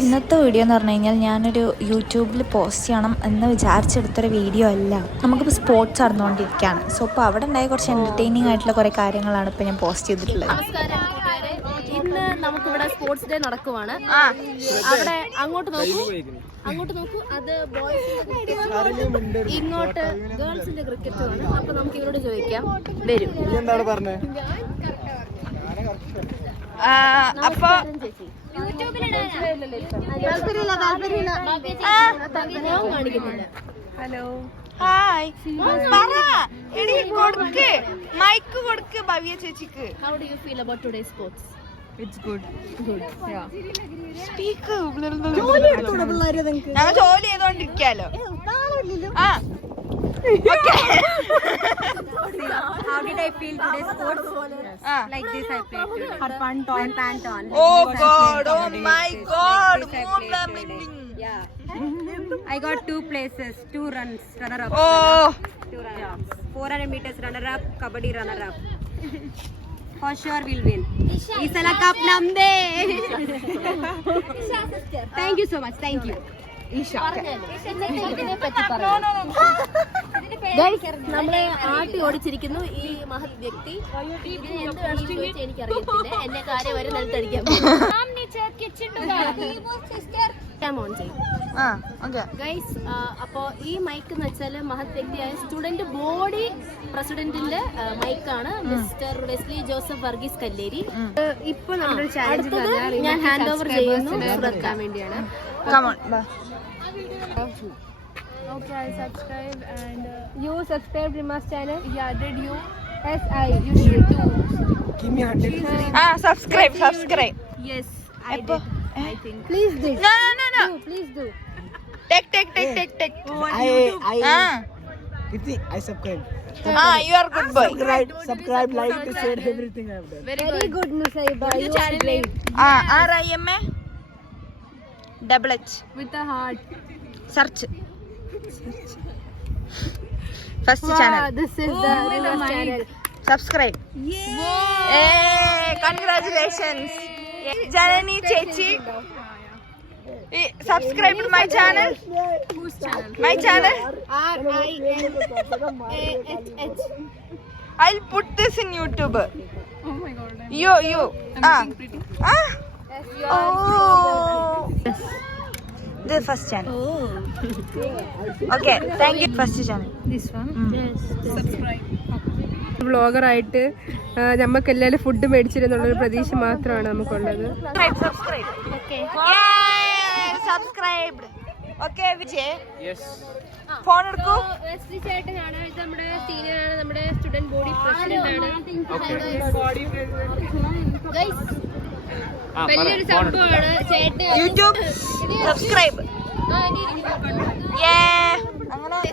ഇന്നത്തെ വീഡിയോ എന്ന് പറഞ്ഞു കഴിഞ്ഞാൽ ഞാനൊരു യൂട്യൂബിൽ പോസ്റ്റ് ചെയ്യണം എന്ന് വിചാരിച്ചെടുത്തൊരു വീഡിയോ അല്ല. നമുക്കിപ്പോൾ സ്പോർട്സ് നടന്നുകൊണ്ടിരിക്കുകയാണ്. സോ അപ്പോൾ അവിടെ ഉണ്ടായ കുറച്ച് എൻ്റർടൈനിങ് ആയിട്ടുള്ള കുറേ കാര്യങ്ങളാണ് ഇപ്പോൾ ഞാൻ പോസ്റ്റ് ചെയ്തിട്ടുള്ളത്. നമസ്കാരം കൂട്ടുകാരെ, ഇന്ന് നമുക്കിവിടെ സ്പോർട്സ് ഡേ നടക്കുവാണ്. അവിടെ അങ്ങോട്ട് നോക്കൂ, അത് ബോയ്സിന്റെ ഇങ്ങോട്ട് ഗേൾസിന്റെ ക്രിക്കറ്റുമാണ്. അപ്പൊ നമുക്ക് ഇവരോട് ചോദിക്കാം, വരും. അപ്പൊ ഹലോ, ഹായ്, കൊടുക്ക് മൈക്ക് കൊടുക്ക് ഭവ്യ ചേച്ചിക്ക്. How do you feel about today sports? It's good. Speak. ഞങ്ങൾ ജോലി ചെയ്തോണ്ടിരിക്കാലോ. How did I feel today sports? Like this I played today. Her pant on. Oh God, oh my God. Yeah. I got 2 places, 2 runs, runner up. Oh. 2 runs. 400 meters runner up, kabaddi runner up. For sure we'll win. Isala cup namde. Thank you so much. Thank you. നമ്മളെ ആട്ടി ഓടിച്ചിരിക്കുന്നു ഈ മഹത് വ്യക്തി. എനിക്കറിയത്തില്ല, എന്നെ കാര്യം വരെ നിലത്തടിക്കാൻ. ഗൈസ്, അപ്പോ ഈ മൈക്ക് എന്ന് വെച്ചാല് മഹത് വ്യക്തിയായ സ്റ്റുഡന്റ് ബോഡി പ്രസിഡന്റിന്റെ മൈക്കാണ്, mister Wesley Joseph Varghese Kalleri. ഇപ്പൊ നമ്മുടെ ചാലഞ്ച് ഞാൻ ഹാൻഡ് ഓവർ ചെയ്യുന്നു ശ്രദ്ധിക്കാൻ വേണ്ടിയാണ്. Okay, I subscribe and You subscribe Rima's channel? yeah, did you? Yes, you should do. Give me 100. Subscribe. Yes, I did. I think. Please do. No. Please do. Take. I subscribe. You are good boy. Subscribe, like, share everything I have done. Very good, Nusaiba. You are great. RIMA double H With a heart. search first channel. This is the Rima's channel. Subscribe. Hey, congratulations. Janani Chechi. Subscribe to my channel. Whose channel? My channel. RINAHH. I'll put this in YouTube. Oh my God. You. I'm looking pretty. Yes, you are. Oh. The first channel. Okay, thank you. First channel. This one? Yes. Subscribe. വ്ളോഗറായിട്ട് നമുക്ക് എല്ലാവരും ഫുഡ് മേടിച്ചിരുന്നുള്ളൊരു പ്രതീക്ഷ മാത്രമാണ് നമുക്കുള്ളത്. Subscribe. Okay. Yay! Subscribed. Okay, Vijay. Yes. Phone എടുക്കൂ. വെസ്ലി ചേട്ടനാണ്, ഇത് നമ്മുടെ സീനിയറാണ്, നമ്മുടെ സ്റ്റുഡന്റ് ബോഡി പ്രസിഡന്റ് ആണ്. വലിയൊരു സംഭവമാണ് ചേട്ടൻ. YouTube. Subscribe. Yeah.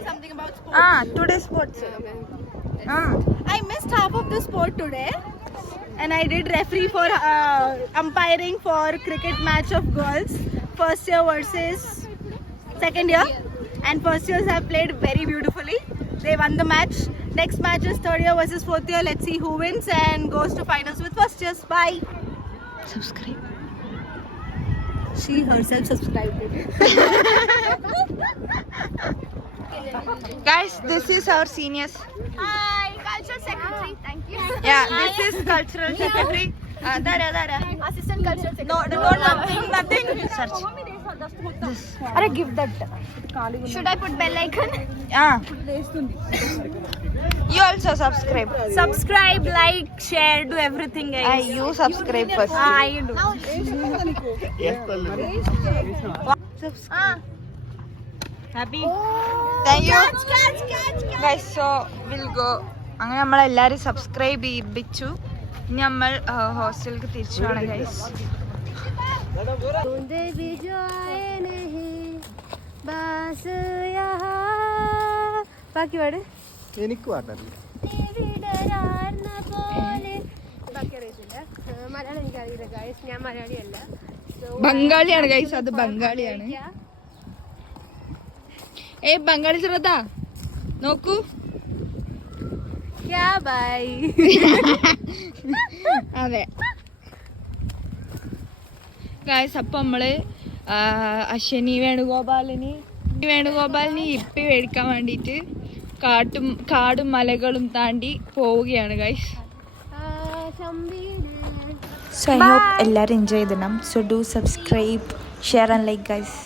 Something about sports. Today sports. I missed half of the sport today, and I did referee for umpiring for cricket match of girls, first year versus second year, and first years have played very beautifully. They won the match. Next match is third year versus fourth year. Let's see who wins and goes to finals with first years. Bye. Subscribe. She herself subscribed it. Guys, this is our seniors. Hi, cultural secretary. Thank you. Yeah, this is cultural secretary. Dara. Assistant cultural secretary. No, nothing. Search. Arre, give that. Should I put bell icon? You also subscribe. Subscribe, like, share, do everything, guys. You subscribe first. I do. Happy? Thank you. Guys, so we'll go. അങ്ങനെ നമ്മളെല്ലാരും സബ്സ്ക്രൈബ് ചെയ്യിപ്പിച്ചു. ഇനി നമ്മൾ ഹോസ്റ്റലിലേക്ക് തിരിച്ചു പോകണം ഗൈസ്. ബാക്കി പാട്. എനിക്ക് പാട്ടറില്ല. ബാക്കി അറിയത്തില്ല. മലയാളം എനിക്കറിയില്ല ഗൈസ്, ഞാൻ മലയാളിയല്ല. ബംഗാളിയാണ് ഗൈസ്, അത് ബംഗാളിയാണ്. ബംഗാളി ശ്രദ്ധ നോക്കൂ. അതെ ഗായ്സ്, അപ്പം നമ്മള് അശ്വനി വേണുഗോപാലിന് ഇപ്പി മേടിക്കാൻ വേണ്ടിയിട്ട് കാടും മലകളും താണ്ടി പോവുകയാണ് ഗൈസ്. സോ ഐ ഹോപ്പ് എല്ലാവരും എൻജോയ് ചെയ്തിടണം. So do subscribe, share and like guys.